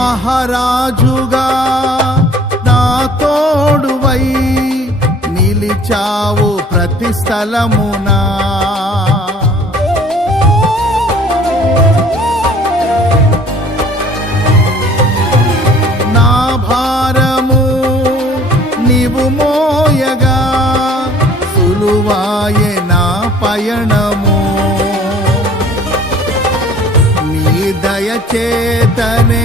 మహారాజుగా నా తోడువై నిలిచావు ప్రతి స్థలమునా. నా పయణము నీ దయచేతనే